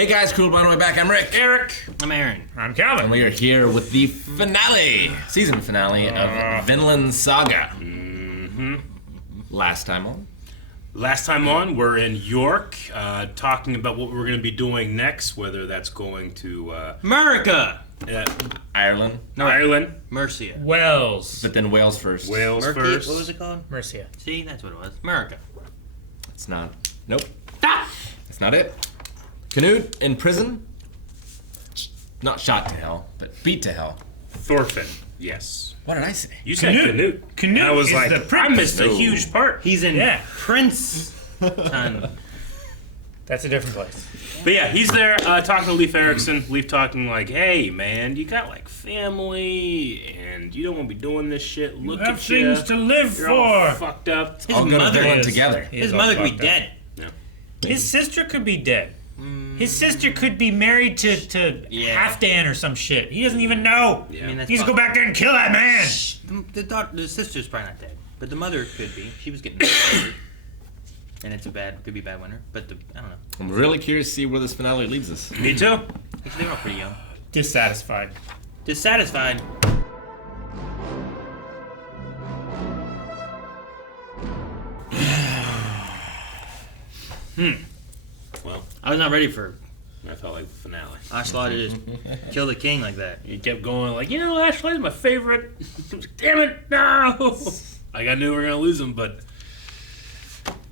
Hey guys, cool, by the way, back. I'm Rick. Eric. I'm Aaron. I'm Calvin. And we are here with the season finale of Vinland Saga. Last time on, we're in York, talking about what we're going to be doing next, whether that's going to America. Ireland. No, Ireland, Mercia. Wales. But then Wales first. Wales Mercia. first. What was it called? Mercia. See, that's what it was. America. It's not. Nope. That's not it. Canute in prison. Not shot to hell, but beat to hell. Thorfinn, yes. What did I say? You said Canute. Canute I was is like, the prince. I missed a huge part. He's in Prince. That's a different place. But yeah, he's there talking to Leif Erikson. Leif talking like, hey, man, you got like family, and you don't want to be doing this shit. Look You have at you. things to live You're all for. fucked up. His All go to mother Vinland is- together. he is His all mother could be fucked up. dead. His sister could be dead. His sister could be married to Halfdan or some shit. He doesn't even know. Yeah. I mean, that's He needs to go back there and kill that man. The sister's probably not dead, but the mother could be. She was getting older. And it's could be a bad winter. But I don't know. I'm really curious to see where this finale leads us. Me too. Actually, they were all pretty young. Dissatisfied. Dissatisfied. Well, I was not ready for I felt like the finale. Ashla to just kill the king like that. You kept going like, Ashley's my favorite. Damn it, no! Like I knew we were gonna lose him, but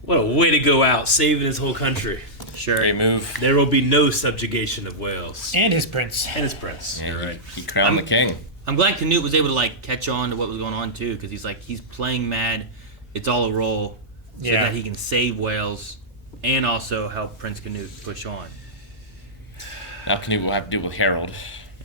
what a way to go out, saving his whole country. Sure. Great move. There will be no subjugation of Wales And his prince. and his prince. Yeah, You're right. He crowned the king. I'm glad Canute was able to catch on to what was going on too, because he's playing mad. It's all a role, so Yeah. that he can save Wales and also help Prince Canute push on. Now Canute will have to deal with Harold.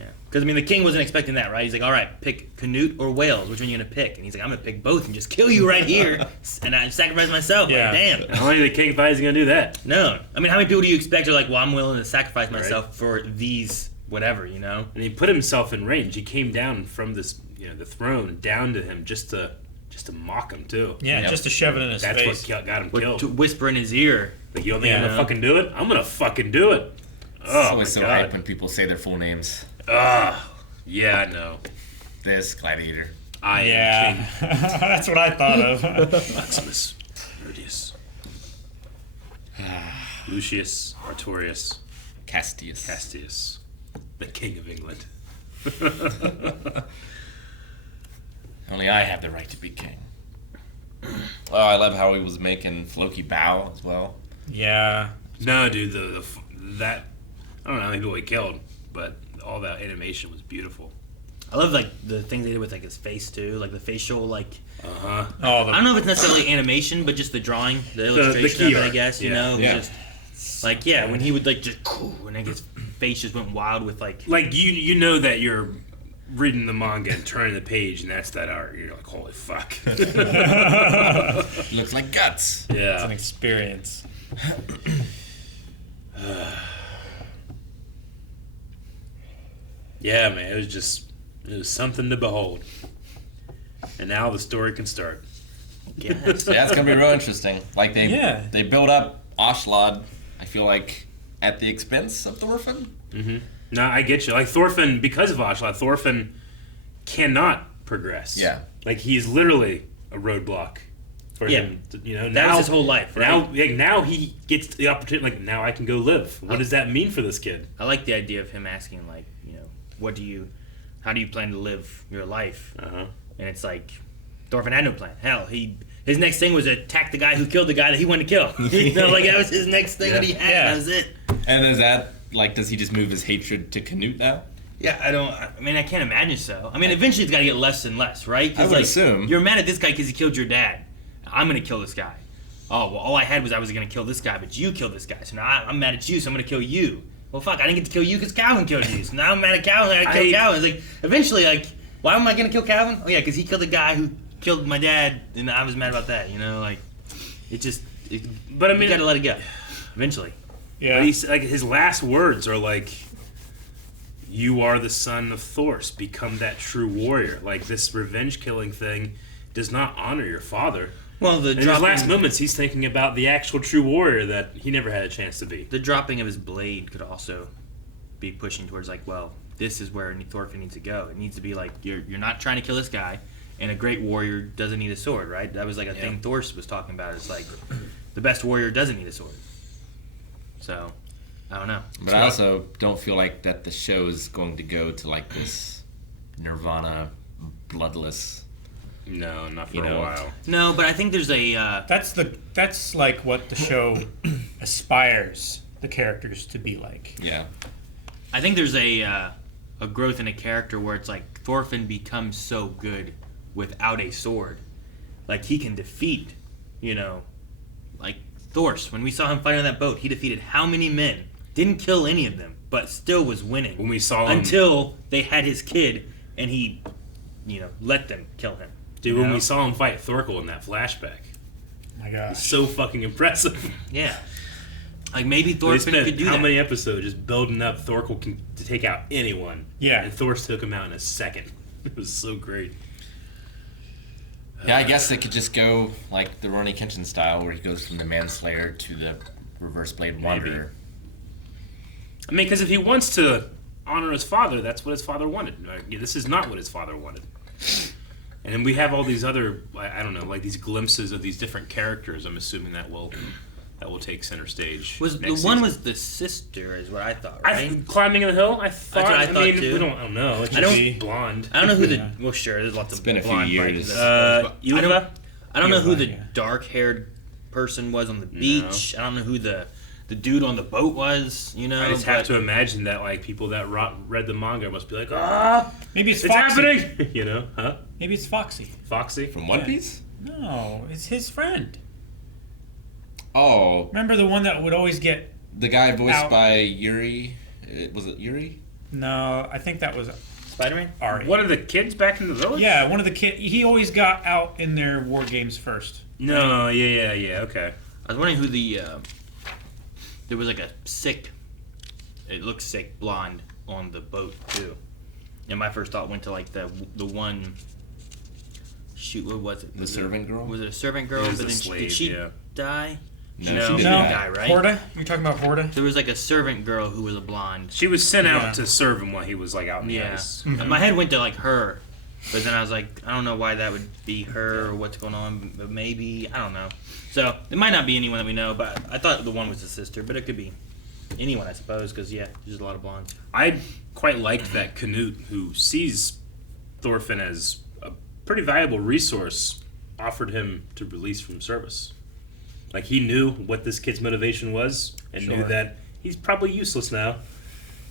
Yeah, because the king wasn't expecting that, right? He's like, all right, pick Canute or Wales. Which one are you gonna pick? And he's like, I'm gonna pick both and just kill you right here, and I sacrifice myself. Yeah. Like, damn. And only the king thought he's gonna do that. No, I mean, how many people do you expect are like, well, I'm willing to sacrifice myself for these whatever, you know? And he put himself in range. He came down from this, the throne down to him just to mock him too. Yeah, Yep. just to shove it in his That's face. what got him Or killed. to whisper in his ear. Like, you don't think Yeah. I'm gonna fucking do it? I'm gonna fucking do it. It's Oh my always so god. hype when people say their full names. Yeah, I know. This gladiator. I am Yeah. King That's what I thought of. Maximus Meridius. Lucius Artorius Castius. Castius, the King of England. Only I have the right to be king. Oh, I love how he was making Floki bow as well. Yeah. No, dude, that I don't know how many people he killed, but all that animation was beautiful. I love the things they did with his face too, like the facial Uh huh. Oh, I don't know if it's necessarily animation, but just the drawing, the illustration key of it, I art. guess, you Yeah. know? Yeah. Just, when he would just, and his face just went wild with Like you know that you're reading the manga and turning the page, and that's that art. You're like, holy fuck. Looks like guts. it's an Yeah. experience. Yeah, man, it was something to behold. And now the story can start. yes. Yeah, it's gonna be real interesting. Like they build up Ashlad, I feel like, at the expense of Thorfinn. Mm-hmm. No, I get you. Like Thorfinn, because of Ashlad, Thorfinn cannot progress. Yeah. Like he's literally a roadblock for Yeah. him. That Now was his whole life, right? now he gets the opportunity. Like now I can go live. What does that mean for this kid? I like the idea of him asking, how do you plan to live your life? Uh-huh. And it's like, Thorfinn had no plan. Hell, his next thing was to attack the guy who killed the guy that he wanted to kill. That was his next thing that he had. Yeah. That was it. And is that does he just move his hatred to Canute now? Yeah, I can't imagine so. I mean, eventually it's got to get less and less, right? 'Cause, I would assume. You're mad at this guy because he killed your dad. I'm going to kill this guy. Oh, well, all I had was I was going to kill this guy, but you killed this guy. So now I'm mad at you, so I'm going to kill you. Well, fuck, I didn't get to kill you because Calvin killed you. So now I'm mad at Calvin, I got to kill Calvin. It's like, eventually, why am I going to kill Calvin? Oh, yeah, because he killed the guy who killed my dad, and I was mad about that, But I mean, you got to let it go. Eventually. Yeah. But he's, his last words are like, "You are the son of Thors. Become that true warrior." Like this revenge killing thing does not honor your father. Well, In his last moments, he's thinking about the actual true warrior that he never had a chance to be. the dropping of his blade could also be pushing towards like, well, this is where Thorfinn needs to go. It needs to be like you're not trying to kill this guy, and a great warrior doesn't need a sword, right? That was like a thing Thor was talking about. It's like the best warrior doesn't need a sword. So, I don't know. But I also don't feel like that the show is going to go to like this Nirvana, bloodless. No, not for You know. a while. No, but I think there's a That's like what the show aspires the characters to be like. Yeah. I think there's a growth in a character where it's like Thorfinn becomes so good without a sword, like he can defeat, like Thors. When we saw him fight on that boat, he defeated how many men? Didn't kill any of them, but still was winning. When we saw him, until they had his kid, and he, let them kill him. dude, when we saw him fight Thorkel in that flashback, Oh my gosh. so fucking impressive. Yeah, like maybe They Thorfinn spent could do how that. many episodes just building up Thorkel to take out anyone? Yeah. and Thor took him out in a second. It was so great. Yeah, I guess it could just go like the Ronnie Kenshin style, where he goes from the Manslayer to the Reverse Blade Wanderer. I mean, because if he wants to honor his father, that's what his father wanted. This is not what his father wanted. And then we have all these other, I don't know, like these glimpses of these different characters. I'm assuming that will take center stage. Was the next one season. was the sister, is what I thought, right? Climbing the hill? I thought. what I thought, mean, too. I don't know. It I don't- should be blonde. I don't know who the. Well, sure, there's lots of been a few blonde years. Vikings, I suppose, but Ylva? I don't know who the Yeah. dark-haired person was on the beach. I don't know who the dude on the boat was. I just have but- to imagine that like people that read the manga must be like, Maybe it's it's Foxy. happening. Huh? Maybe it's Foxy. Foxy. From One Yeah. Piece? No, it's his friend. Oh, Remember the one that would always get? the guy voiced Out. by Yuri. Was it Yuri? No, I think that was Spider-Man. Ari. One of the kids back in the village? Yeah, one of the kid. He always got out in their war games first. No, yeah, okay. I was wondering who the. There was like a sick. It looks sick blonde on the boat too, and my first thought went to like the one. Shoot, what was it? The servant girl? Was it a servant girl? It was But a then slave, did she yeah. die? No, No, she she didn't No, die. right? Horda. You're talking about Horda. There was like a servant girl who was a blonde. She was sent Yeah. out to serve him while he was like out in the Yeah. ice. And my head went to like her, but then I was like, I don't know why that would be her or what's going on, but maybe I don't know. So it might not be anyone that we know, but I thought the one was the sister, but it could be anyone, I suppose, because there's a lot of blondes. I quite liked that Canute, who sees Thorfinn as a pretty valuable resource, offered him to release from service. Like he knew what this kid's motivation was and knew Sure. that he's probably useless now,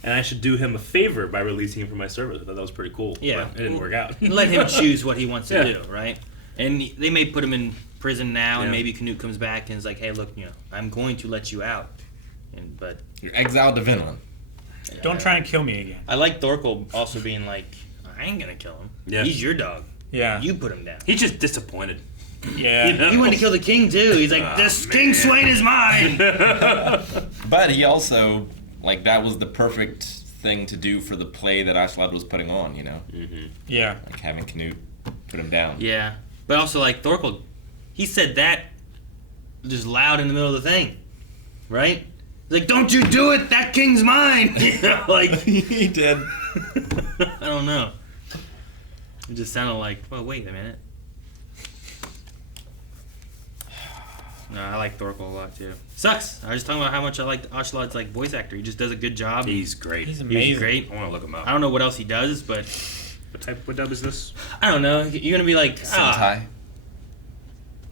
and I should do him a favor by releasing him from my service. I thought that was pretty cool. Yeah. but it didn't work out. Let him choose what he wants to Yeah. do, right? And they may put him in prison now, and Yeah. maybe Canute comes back and is like, hey, look, I'm going to let you out. But You're exiled to Vinland. Don't try and kill me again. I like Thorkel also being like, I ain't gonna kill him. Yeah. He's your dog. Yeah. You put him down. He's just disappointed. Yeah. You know? He wanted to kill the king too. He's like, this King Swain is mine. But he also, like, that was the perfect thing to do for the play that Ashlad was putting on, Yeah. Like having Canute put him down. Yeah, but also like Thorkel, he said that just loud in the middle of the thing, right? He's like, don't you do it? That king's mine. Like He did. I don't know. It just sounded like, well, wait a minute. No, I like Thorkel a lot too. Sucks. I was just talking about how much I like Ashlad's like voice actor. He just does a good job. He's great. He's He's amazing. great. I want to look him up. I don't know what else he does, but What dub is this? I don't know. You're gonna be like, Sentai.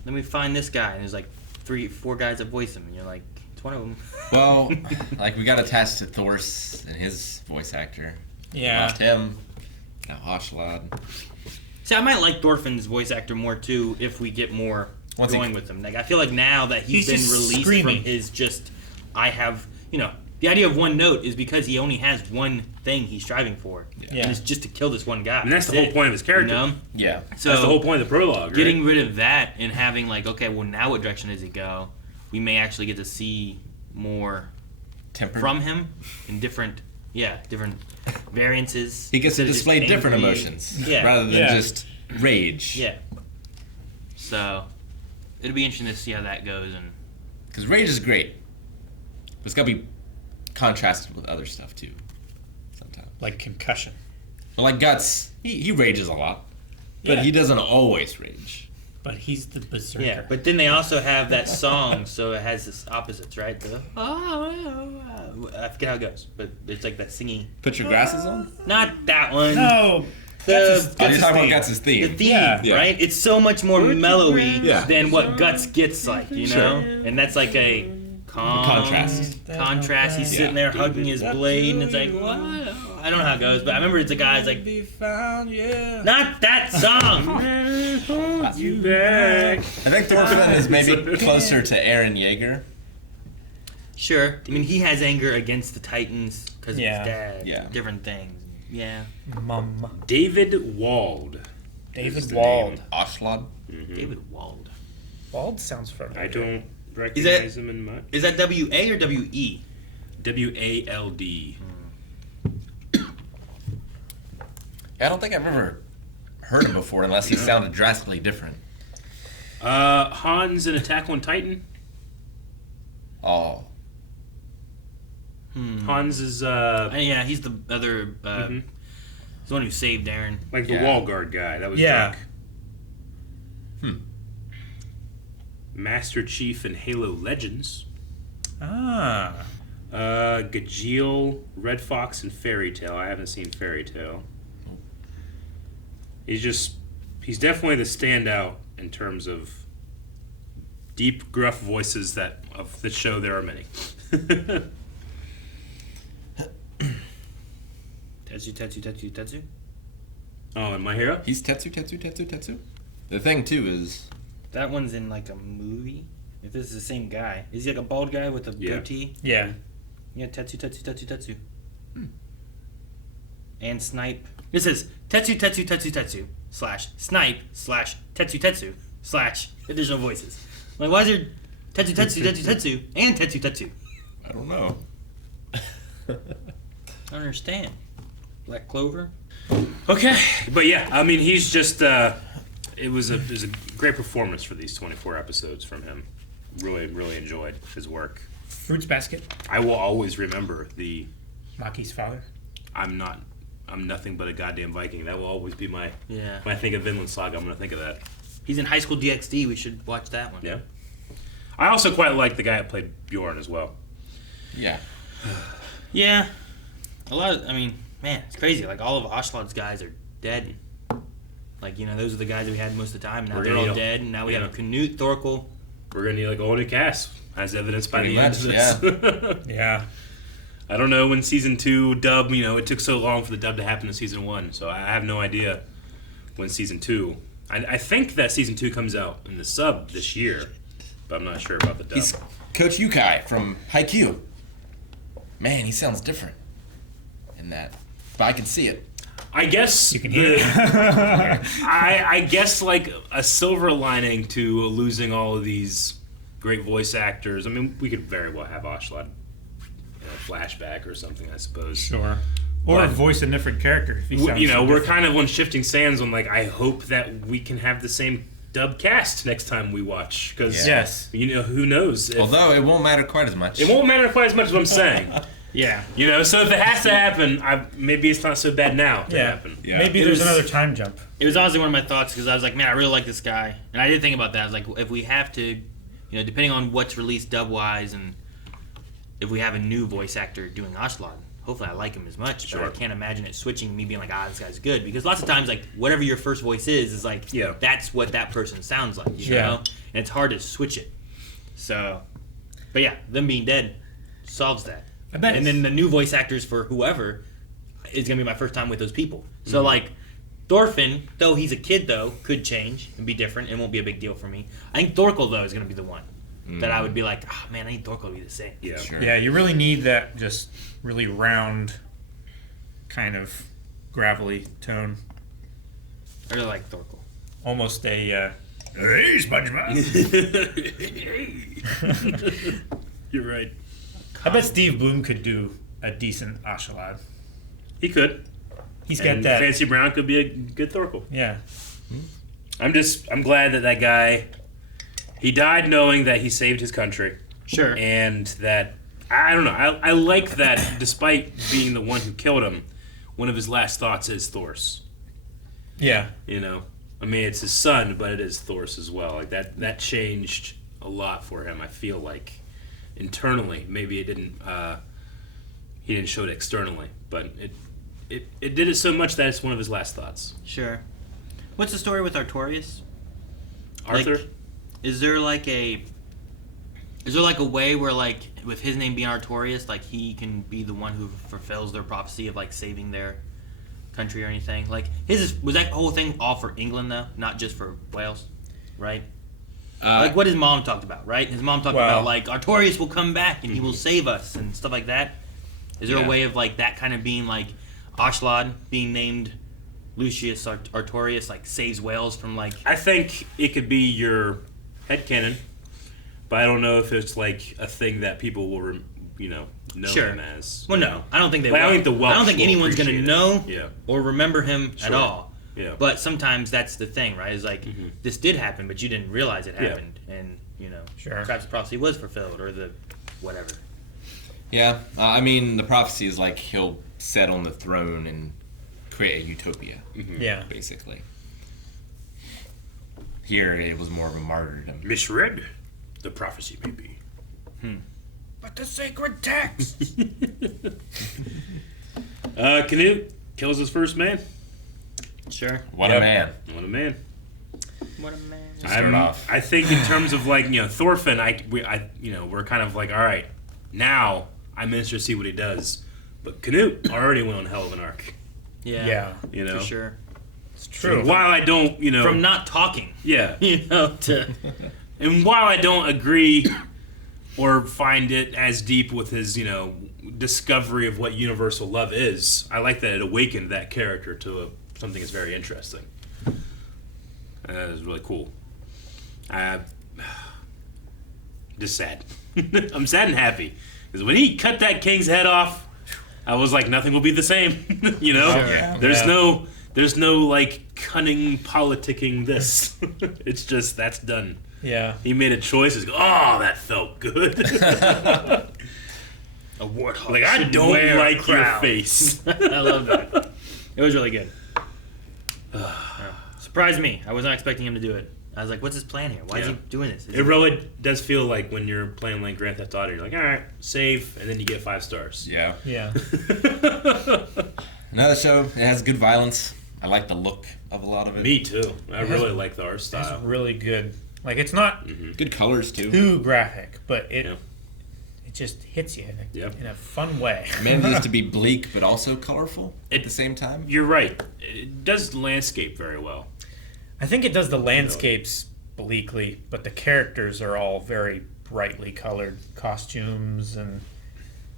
let me find this guy, and there's like 3-4 guys that voice him, and you're like, it's one of them. Well, like, we got attached to Thors and his voice actor. Yeah. Lost him. Now Ashlad. See, I might like Thorfinn's voice actor more too if we get more Once he- going with him. Like, I feel like now that he's He's been just released screaming. from his I have, the idea of one note is because he only has one thing he's striving for. Yeah. And it's just to kill this one guy. And that's the whole it, point of his character. You know? Yeah. So That's the whole point of the prologue. Right? getting rid of that and having like, okay, well now what direction does he go? We may actually get to see more Temper. from him in different variances. He gets to Instead of just display different angry. emotions. Yeah. Rather than Yeah. just rage. Yeah. So, it'll be interesting to see how that goes. And Because rage is great, but it's got to be contrasted with other stuff too. Sometimes. Like concussion. But like Guts, he rages a lot, but Yeah. he doesn't always rage. But he's the berserker. yeah, but then they also have that song, so it has this opposites, right? I forget how it goes, but it's like that singy. Put your glasses on? Not that one. No. The, Oh, you're talking about theme. Guts' the theme. theme, Yeah. right? It's so much more mellowy Yeah. than what Guts gets like, you know? And that's like a Contrast. Contrast. He's sitting there hugging his blade, and it's like, what? I don't know how it goes, but I remember it's a guy's like, not that song. You back. I think Thorfinn is maybe closer to Eren Yeager. Sure. I mean, he has anger against the Titans because of Yeah. his dad. Yeah. Different things. Yeah. Mum. David Wald. David is the Wald. name. Oshlad. David Wald. Wald sounds familiar. I don't recognize him in much. Is that W-A or W-E? W-A-L-D. I don't think I've ever heard him before unless he sounded drastically different. Hans in Attack on Titan. Oh. Hans is Yeah, he's the other. He's the one who saved Aaron. like the Yeah. wall guard guy. That was Yeah. Jack. Master Chief in Halo Legends. Ah. Gajeel, Red Fox, and Fairy Tail. I haven't seen Fairy Tail. He's definitely the standout in terms of deep, gruff voices that of the show. There are many. Tetsu. Oh, and My Hero? He's Tetsu. The thing, too, is... That one's in like a movie. If this is the same guy, is he like a bald guy with a Yeah. goatee? Yeah. Yeah, Tetsu. And Snipe. It says Tetsu / Snipe / Tetsu / additional voices. Like, why is there Tetsu and Tetsu? I don't know. I don't understand. Black Clover. Okay, but yeah, I mean, he's just. It was a great performance for these 24 episodes from him. Really enjoyed his work. Fruits Basket. I will always remember the. Maki's father. I'm nothing but a goddamn Viking. That will always be my. Yeah. When I think of Vinland Saga, I'm gonna think of that. He's in High School DxD. We should watch that one. Yeah. I also quite like the guy that played Bjorn as well. Yeah. Yeah. I mean, man, it's crazy. Like, all of Oshlad's guys are dead. Like, you know, those are the guys that we had most of the time. Now We're they're gonna all need dead. And now we yeah. have Canute, Thorkel. We're gonna need like a whole new cast, as evidenced by Pretty the end much, of this. Yeah. I don't know when season 2 dub. You know, it took so long for the dub to happen in season 1, so I have no idea when season 2. I think that season 2 comes out in the sub this year, but I'm not sure about the dub. He's Coach Yukai from Haikyuu. Man, he sounds different in that. But I can see it. I guess You can hear it. I guess like a silver lining to losing all of these great voice actors. I mean, we could very well have Ashlad in a flashback or something, I suppose. Sure. Or But- voice a different character if he sounds You know, so we're different. kind of on shifting sands on like, I hope that we can have the same dub cast next time we watch, because Yes. you know, who knows? If, Although it won't matter quite as much. it won't matter quite as much as what I'm saying. Yeah. You know, so if it has to happen, maybe it's not so bad now to Yeah. happen. Yeah. Maybe It there's was- another time jump. It was honestly one of my thoughts because I was like, man, I really like this guy. And I did think about that. I was like, if we have to, you know, depending on what's released dub-wise and if we have a new voice actor doing Ashlad, hopefully I like him as much. But I Sure. can't imagine it switching, me being like, this guy's good. Because lots of times, like, whatever your first voice is like, Yeah. that's what that person sounds like, you Yeah. know? And it's hard to switch it. So, but yeah, them being dead solves that. I bet. And then the new voice actors for whoever is going to be my first time with those people. So, like, Thorfinn, though he's a kid, though, could change and be different. It won't be a big deal for me. I think Thorkel, though, is going to be the one that I would be like, oh, man, I need Thorkel to be the same. Yeah. Sure. Yeah, you really need that just really round, kind of gravelly tone. I really like Thorkel. Almost a, hey, SpongeBob. You're right. I bet Steve Bloom could do a decent Ashalad. He could. He's got And that. Fancy Brown could be a good Thorkel. Yeah. I'm glad that guy He died knowing that he saved his country. Sure. And that, I don't know, I like that despite being the one who killed him, one of his last thoughts is Thor's. Yeah. You know? I mean, it's his son, but it is Thor's as well. Like, that changed a lot for him, I feel like. Internally. Maybe it didn't, he didn't show it externally, but it did it so much that it's one of his last thoughts. Sure. What's the story with Artorias? Arthur? Like, is there like a way where, like, with his name being Artorias, like, he can be the one who fulfills their prophecy of, like, saving their country or anything? Like, was that whole thing all for England, though? Not just for Wales? Right? Like what his mom talked about, right? His mom talked about, like, Artorias will come back and he will save us and stuff like that. Is there a way of, like, that kind of being, like, Ashlad being named Lucius Artorias, like, saves Wales from, like... I think it could be your headcanon, but I don't know if it's, like, a thing that people will, know him as. Well, no. I don't think they Like, will. I don't think anyone's going to know or remember him at all. Yeah. But sometimes that's the thing, right? It's like, this did happen, but you didn't realize it happened. And, perhaps the prophecy was fulfilled, or the whatever. Yeah, I mean, the prophecy is like he'll sit on the throne and create a utopia. Yeah. Basically. Here, it was more of a martyrdom. Misread the prophecy, maybe. But the sacred text! Canute kills his first man. Sure. What a man. What a man. What a man. I think in terms of, like, Thorfinn, we're kind of like, all right, now I'm interested to see what he does. But Canute already went on a hell of an arc. Yeah. For sure. It's true. And while I don't, From not talking. Yeah. To... And while I don't agree or find it as deep with his, discovery of what universal love is, I like that it awakened that character to something that's very interesting. That is really cool. Just sad. I'm sad and happy. Because when he cut that king's head off, I was like, nothing will be the same. Yeah. There's no like cunning politicking this. It's just, that's done. Yeah. He made a choice. He's, oh, that felt good. A warthog. Like, I don't like your face. I love that. It was really good. Surprised me. I wasn't expecting him to do it. I was like, what's his plan here? Why is he doing this? It really does feel like when you're playing like Grand Theft Auto, you're like, all right, save, and then you get 5 stars. Yeah. Yeah. Another show, it has good violence. I like the look of a lot of it. Me too. I really like the art style. It's really good. Like, it's not Good colors, too. too graphic, but it just hits you in a fun way. It manages to be bleak, but also colorful at the same time. You're right. It does landscape very well. I think it does the landscapes bleakly, but the characters are all very brightly colored costumes, and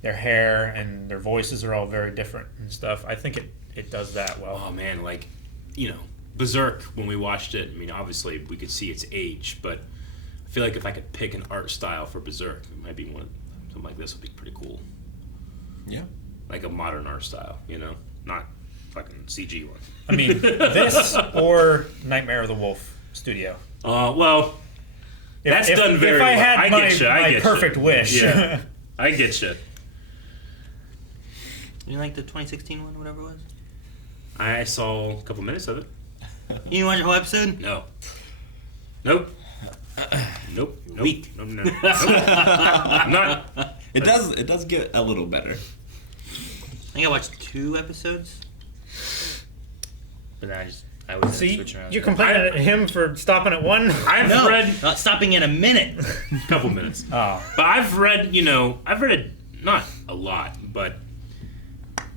their hair and their voices are all very different and stuff. I think it does that well. Oh man, like, Berserk, when we watched it, I mean, obviously we could see its age, but I feel like if I could pick an art style for Berserk, it might be something like this would be pretty cool. Yeah. Like a modern art style, not fucking CG one. I mean, this or Nightmare of the Wolf Studio. Well, that's done very well. If I had I my get you. I get perfect wish. Yeah, I get you. You like the 2016 one, whatever it was? I saw a couple minutes of it. You didn't watch the whole episode? No. Nope. Nope. Weak. No. I'm not. It does get a little better. I think I watched 2 episodes. But then I was switching around. You're complaining at him for stopping at 1? I've read not stopping in a minute. a couple minutes. Oh. But I've read not a lot, but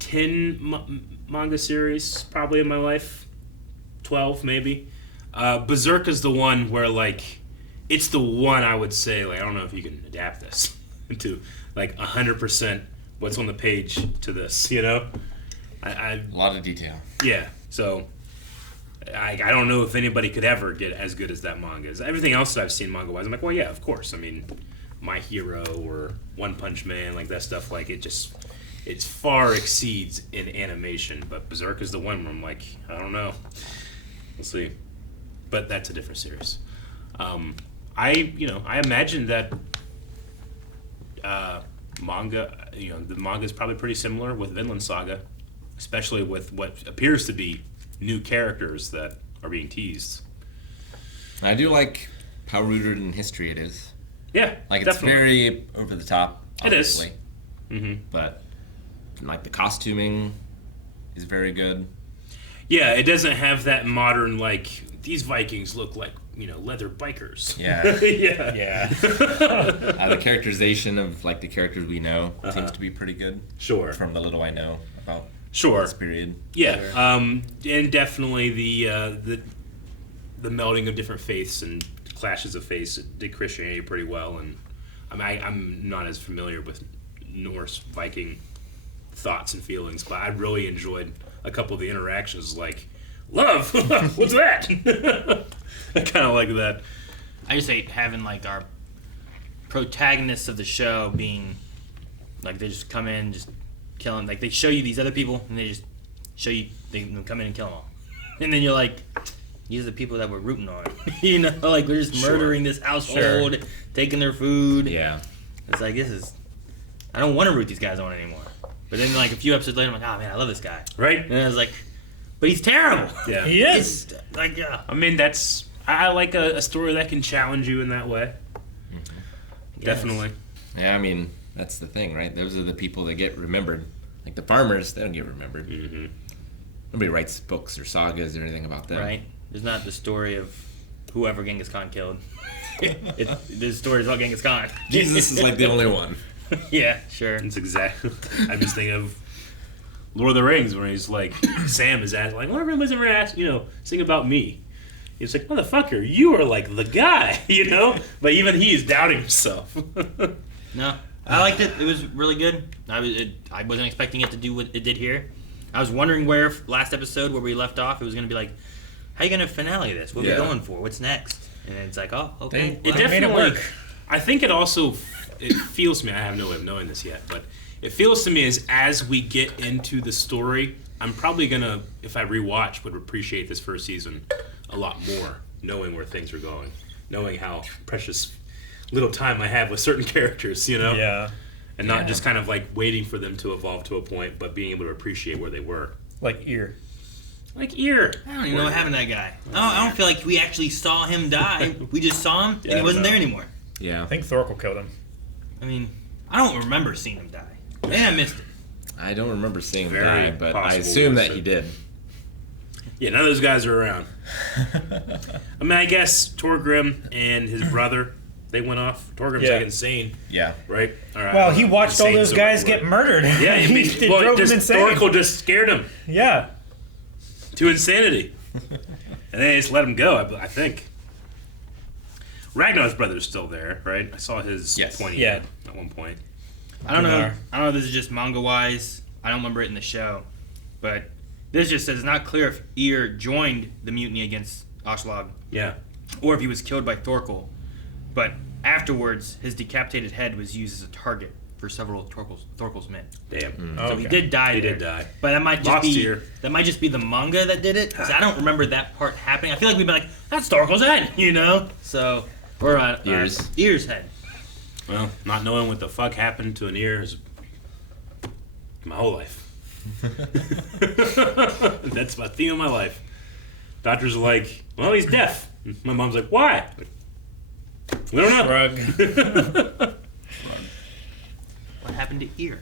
10 manga series probably in my life. 12 maybe. Berserk is the one where, like, it's the one I would say, like, I don't know if you can adapt this to, like, 100% what's on the page to this, A lot of detail. Yeah, so I don't know if anybody could ever get as good as that manga. Everything else that I've seen manga-wise, I'm like, well, yeah, of course. I mean, My Hero or One Punch Man, like that stuff, like it far exceeds in animation. But Berserk is the one where I'm like, I don't know. We'll see. But that's a different series. I imagine that manga, the manga is probably pretty similar with Vinland Saga, especially with what appears to be new characters that are being teased. I do like how rooted in history it is. Yeah, Like, it's definitely. very over the top, It is. obviously. Mm-hmm. But, like, the costuming is very good. Yeah, it doesn't have that modern, like, these Vikings look like, leather bikers. Yeah. Yeah. Yeah. The characterization of, like, the characters we know seems to be pretty good. Sure. From the little I know about Sure. this period. Yeah. And definitely the melding of different faiths and clashes of faiths did Christianity pretty well. And I'm not as familiar with Norse Viking thoughts and feelings, but I really enjoyed a couple of the interactions, like love. What's that? I kind of like that. I just hate having like our protagonists of the show being like they just come in just killing. Like they show you these other people and they just show you they come in and kill them all, and then you're like, these are the people that we're rooting on. Like we're just murdering this household, taking their food. Yeah. It's like I don't want to root these guys on anymore. But then like a few episodes later, I'm like, oh man, I love this guy. Right? And I was like, but he's terrible. Yeah. He is. It's like, yeah. I mean, I like a story that can challenge you in that way. Definitely. Yeah, I mean, that's the thing, right? Those are the people that get remembered. Like the farmers, they don't get remembered. Mm-hmm. Nobody writes books or sagas or anything about them. Right? There's not the story of whoever Genghis Khan killed. The story is about Genghis Khan. Jesus is like the only one. Yeah, sure. It's exactly. I'm just thinking of Lord of the Rings, where he's like, Sam is asking, like, what everyone's ever asked, sing about me. He's like, motherfucker, you are like the guy, But even he is doubting himself. No, I liked it. It was really good. I wasn't expecting it to do what it did here. I was wondering where last episode where we left off, it was going to be like, how you going to finale this? What are we going for? What's next? And it's like, oh, okay. It definitely. I think it also. It feels to me. I have no way of knowing this yet, but it feels to me as we get into the story, I'm probably gonna, if I rewatch, would appreciate this first season a lot more, knowing where things are going, knowing how precious little time I have with certain characters, Yeah. and not just kind of like waiting for them to evolve to a point, but being able to appreciate where they were. Like Ear. Like Ear. I don't even know what happened to that guy. I don't feel like we actually saw him die. We just saw him, and he wasn't there anymore. Yeah. I think Thorkel killed him. I mean, I don't remember seeing him die. Maybe I missed it. I don't remember seeing him Very die, but I possible assume that so. he did. Yeah, none of those guys are around. I mean, I guess Torgrim and his brother, they went off. Torgrim's like insane, Yeah. right? All right. Well, he watched all Insane's those the guys right get word. murdered. Yeah, I mean, It drove him insane. Oracle just scared him Yeah. to insanity, and then they just let him go. I think. Ragnar's brother's still there, right? I saw his pointy head at one point. I don't know. Gunnar. I don't know if this is just manga wise. I don't remember it in the show, but this just says it's not clear if Ear joined the mutiny against Aslog Yeah. or if he was killed by Thorkel. But afterwards, his decapitated head was used as a target for several of Thorkel's men. Damn. So he did die. He there. did die. But that might just Lost be Ear. the manga that did it. 'Cause I don't remember that part happening. I feel like we've been like, that's Thorkel's head, So or Ear's head. Well, not knowing what the fuck happened to an ear is my whole life. That's my theme of my life. Doctors are like, well, he's deaf. My mom's like, why? We don't know. Shrug. What happened to Ear?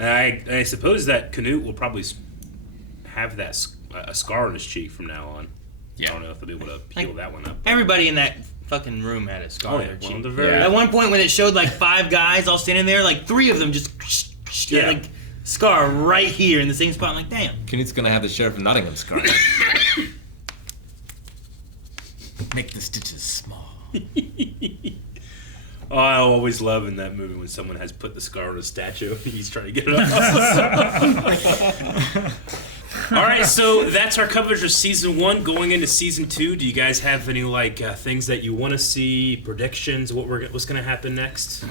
I suppose that Canute will probably have a scar on his cheek from now on. Yeah. I don't know if they'll be able to heal that one up. Everybody in that fucking room had a scar on their Well, cheek. the very At one point when it showed like 5 guys all standing there, like 3 of them just like scar right here in the same spot. I'm like, damn. Canute's gonna have the Sheriff of Nottingham scar. Make the stitches small. Oh, I always love in that movie when someone has put the scar on a statue and he's trying to get it off. All right, so that's our coverage of season 1. Going into season 2, do you guys have any things that you want to see, predictions, what's going to happen next? I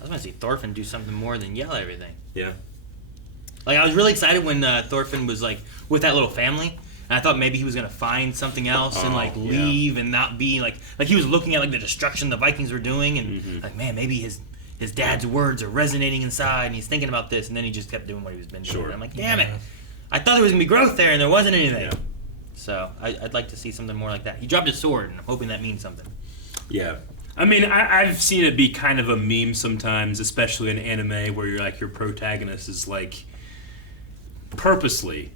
was going to see Thorfinn do something more than yell at everything. Yeah. Like, I was really excited when Thorfinn was like with that little family. And I thought maybe he was gonna find something else and like leave and not be like he was looking at like the destruction the Vikings were doing and like, man, maybe his dad's words are resonating inside and he's thinking about this, and then he just kept doing what he was been doing. And I'm like, damn it, I thought there was gonna be growth there and there wasn't anything. Yeah. So I'd like to see something more like that. He dropped his sword and I'm hoping that means something. Yeah. I mean, I've seen it be kind of a meme sometimes, especially in anime, where you're like, your protagonist is like purposely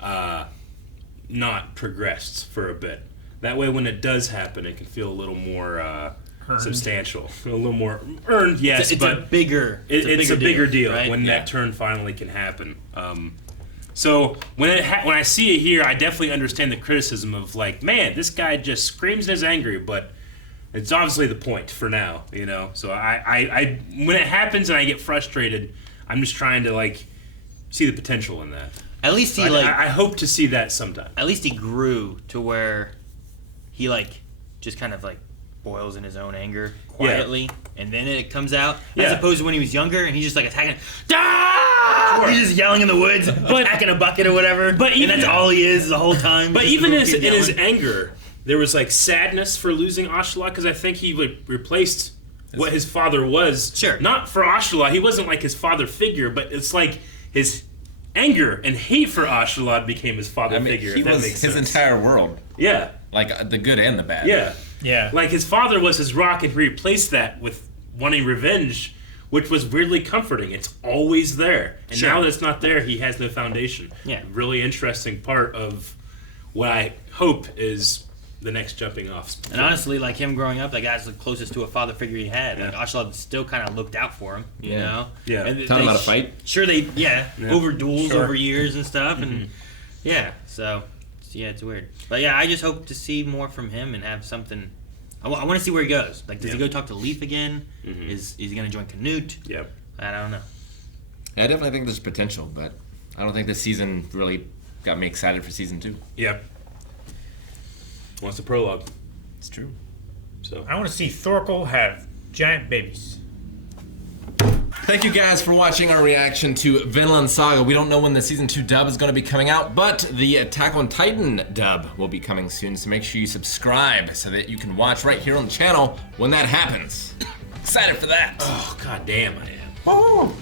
not progressed for a bit. That way, when it does happen, it can feel a little more substantial, a little more earned. Yes, it's but a bigger deal right? when that turn finally can happen. So when I see it here, I definitely understand the criticism of like, man, this guy just screams and is angry, but it's obviously the point for now, you know. So I when it happens and I get frustrated, I'm just trying to like see the potential in that. At least he I hope to see that sometime. At least he grew to where he like just kind of like boils in his own anger quietly, and then it comes out. As opposed to when he was younger and he's just like attacking. He's just yelling in the woods, attacking a bucket or whatever. But even, and that's all he is the whole time. But even in his anger, there was like sadness for losing Oshla, because I think he replaced what his father was. Sure. Not for Oshla. He wasn't like his father figure, but it's like his anger and hate for Oshla became his father figure. He was his entire world. Yeah. Like the good and the bad. Yeah. Yeah. Like his father was his rock, and he replaced that with wanting revenge, which was weirdly comforting. It's always there. And now that it's not there, he has no foundation. Yeah. Really interesting part of what I hope is the next jumping off. And honestly, like him growing up, that guy's the closest to a father figure he had. Yeah. Like Oshla still kind of looked out for him, you know? Yeah. And Taught him how to fight. Sure, over duels, Sure. over years and stuff. And so, it's weird. But yeah, I just hope to see more from him and have something. I want to see where he goes. Like, does he go talk to Leaf again? Is he going to join Canute? Yep. I don't know. Yeah, I definitely think there's potential, but I don't think this season really got me excited for season 2. Yep. What's the prologue? It's true. So I want to see Thorkel have giant babies. Thank you guys for watching our reaction to Vinland Saga. We don't know when the season 2 dub is going to be coming out, but the Attack on Titan dub will be coming soon, so make sure you subscribe so that you can watch right here on the channel when that happens. Excited for that. Oh, god damn I am.